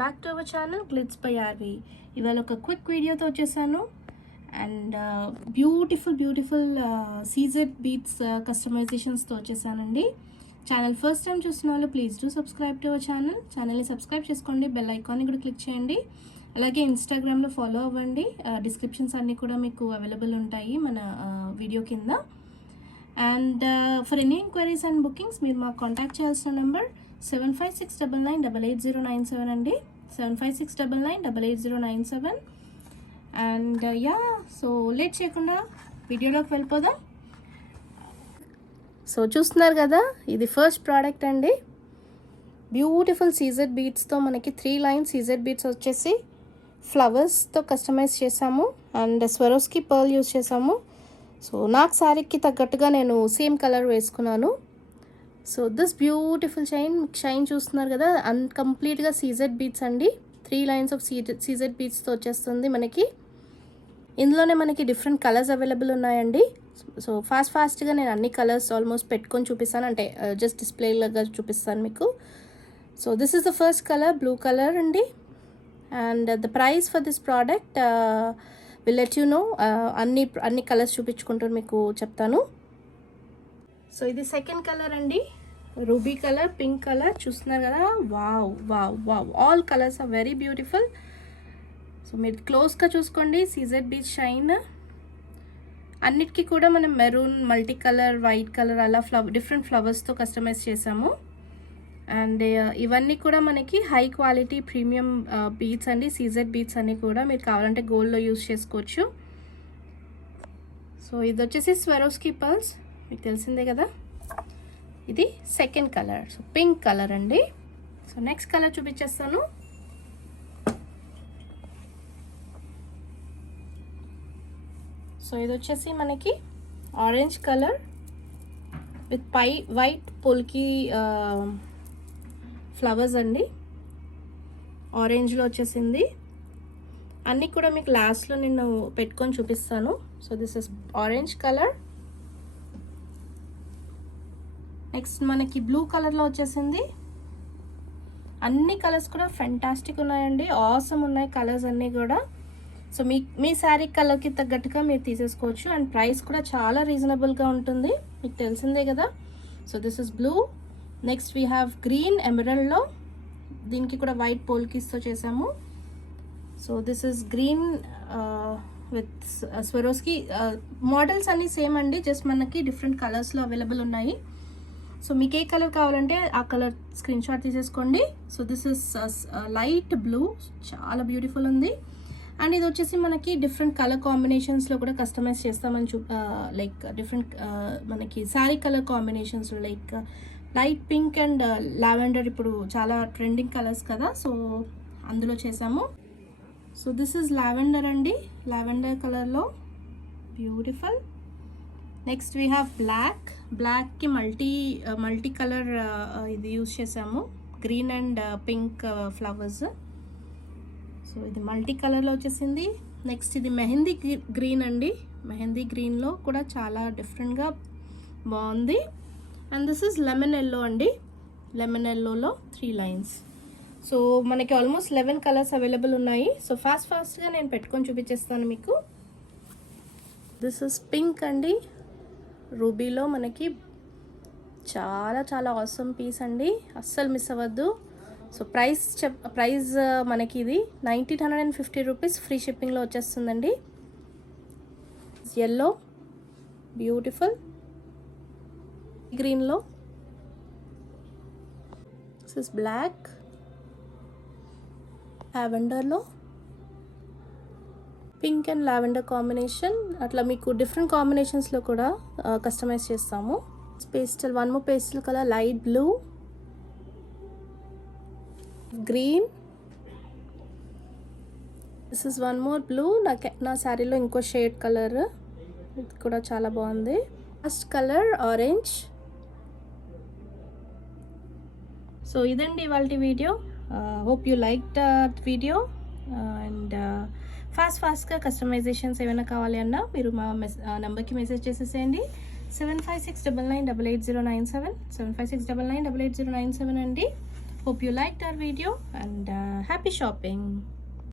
Back to our channel glitz by RV. ఇవాళ ఒక quick వీడియోతో వచ్చేసాను అండ్ బ్యూటిఫుల్ సీజెడ్ బీట్స్ కస్టమైజేషన్స్తో వచ్చేసానండి. ఛానల్ ఫస్ట్ టైం చూస్తున్న వాళ్ళు please do subscribe to our ఛానల్ని సబ్స్క్రైబ్ చేసుకోండి, బెల్ ఐకాన్ని కూడా క్లిక్ చేయండి. అలాగే ఇన్స్టాగ్రామ్లో ఫాలో అవ్వండి. డిస్క్రిప్షన్స్ అన్నీ కూడా మీకు అవైలబుల్ ఉంటాయి మన వీడియో కింద. And for any enquiries and bookings మీరు మాకు కాంటాక్ట్ చేయాల్సిన నెంబర్ 7569988097 అండి. 7569988097. అండ్ సో లేట్ చేయకుండా వీడియోలోకి వెళ్ళిపోదాం. సో చూస్తున్నారు కదా, ఇది ఫస్ట్ ప్రోడక్ట్ అండి. బ్యూటిఫుల్ సీజెడ్ బీట్స్తో మనకి 3 లైన్ సీజెడ్ బీట్స్ వచ్చేసి ఫ్లవర్స్తో కస్టమైజ్ చేసాము అండ్ స్వరోస్కి పర్ల్ యూజ్ చేసాము. సో నాకు శారీకి తగ్గట్టుగా నేను సేమ్ కలర్ వేసుకున్నాను. సో దిస్ బ్యూటిఫుల్ షైన్ చూస్తున్నారు కదా, కంప్లీట్గా సీజెడ్ బీట్స్ అండి. 3 లైన్స్ ఆఫ్ సీజెడ్ బీట్స్తో వచ్చేస్తుంది మనకి. ఇందులోనే మనకి డిఫరెంట్ కలర్స్ అవైలబుల్ ఉన్నాయండి. సో ఫాస్ట్గా నేను అన్ని కలర్స్ ఆల్మోస్ట్ పెట్టుకొని చూపిస్తాను, అంటే జస్ట్ డిస్ప్లే లాగా చూపిస్తాను మీకు. So this is the first colour, blue colour అండి. And the price for this product will let you know. అన్ని కలర్స్ చూపించుకుంటూ మీకు చెప్తాను. సో ఇది సెకండ్ కలర్ అండి, రూబీ కలర్, పింక్ కలర్ చూస్తున్నారు కదా. Wow wow wow, all colours are very beautiful. So మీరు క్లోజ్గా చూసుకోండి. సీజెడ్ బీచ్ షైన్ అన్నిటికీ కూడా మనం maroon, multi colour, white colour అలా డిఫరెంట్ ఫ్లవర్స్తో కస్టమైజ్ చేసాము. అండ్ ఇవన్నీ కూడా మనకి హై క్వాలిటీ ప్రీమియం బీట్స్ అండి. సీజెడ్ బీట్స్ అన్నీ కూడా మీరు కావాలంటే గోల్డ్లో యూజ్ చేసుకోవచ్చు. సో ఇది వచ్చేసి స్వరోస్కి పర్ల్స్, మీకు తెలిసిందే కదా. ఇది second colour, so pink colour అండి. సో నెక్స్ట్ కలర్ చూపించేస్తాను. సో ఇది వచ్చేసి మనకి orange colour with white పొల్కి flowers అండి. ఆరెంజ్లో వచ్చేసింది. అన్నీ కూడా మీకు లాస్ట్లో నేను పెట్టుకొని చూపిస్తాను. So this is orange colour. Next మనకి బ్లూ కలర్లో వచ్చేసింది. అన్ని కలర్స్ కూడా ఫెంటాస్టిక్ ఉన్నాయండి, ఆసమ్ ఉన్నాయి కలర్స్ అన్నీ కూడా. సో మీ శారీ కలర్కి తగ్గట్టుగా మీరు తీసేసుకోవచ్చు. అండ్ ప్రైస్ కూడా చాలా రీజనబుల్గా ఉంటుంది, మీకు తెలిసిందే కదా. So this is blue. Next we have green ఎమరల్డ్లో, దీనికి కూడా వైట్ పోల్కిస్తో చేసాము. So this is green with Swarovski. Models అన్నీ సేమ్ అండి, జస్ట్ మనకి డిఫరెంట్ కలర్స్లో అవైలబుల్ ఉన్నాయి. సో మీకు ఏ కలర్ కావాలంటే ఆ కలర్ స్క్రీన్ షాట్ తీసేసుకోండి. So this is light blue, చాలా బ్యూటిఫుల్ ఉంది. అండ్ ఇది వచ్చేసి మనకి డిఫరెంట్ కలర్ కాంబినేషన్స్లో కూడా కస్టమైజ్ చేస్తామని లైక్ డిఫరెంట్ మనకి sari colour combinations like light pink and lavender ఇప్పుడు చాలా ట్రెండింగ్ కలర్స్ కదా, సో అందులో చేసాము. సో దిస్ ఇస్ లావెండర్ అండి, లావెండర్ కలర్లో బ్యూటిఫుల్. నెక్స్ట్ వీ హ్యావ్ బ్లాక్కి మల్టీ కలర్ ఇది యూజ్ చేసాము, green and pink flowers. So ఇది మల్టీ కలర్లో వచ్చేసింది. నెక్స్ట్ ఇది మెహందీ గ్రీన్ అండి, మెహందీ గ్రీన్లో కూడా చాలా డిఫరెంట్గా బాగుంది. And this is lemon yellow అండి, లెమన్ ఎల్లోలో 3 లైన్స్. సో మనకి ఆల్మోస్ట్ 11 కలర్స్ అవైలబుల్ ఉన్నాయి. సో ఫాస్ట్గా నేను పెట్టుకొని చూపించేస్తాను మీకు. దిస్ ఇస్ పింక్ అండి, రూబీలో మనకి చాలా ఆసమ్ పీస్ అండి, అస్సలు మిస్ అవ్వద్దు. సో ప్రైస్ మనకి ఇది 1950 రూపీస్, ఫ్రీ షిప్పింగ్లో వచ్చేస్తుందండి. ఎల్లో బ్యూటిఫుల్, గ్రీన్లో దిస్ ఇస్ బ్లాక్, లావెండర్లో పింక్ అండ్ లావెండర్ కాంబినేషన్. అట్లా మీకు డిఫరెంట్ కాంబినేషన్స్లో కూడా కస్టమైజ్ చేస్తాము. Pastel, one more pastel colour, light blue, green. This is one more blue. నా శారీలో ఇంకో షేడ్ కలర్, ఇది కూడా చాలా బాగుంది. First colour orange. సో ఇదండి ఇవాళ video. Hope you like the video. And ఫాస్ట్గా కస్టమైజేషన్స్ ఏమైనా కావాలి అన్నా మీరు మా నెంబర్కి మెసేజ్ చేసేసేయండి. 7569988097 7569988097 అండి. Hope you liked our video and happy shopping.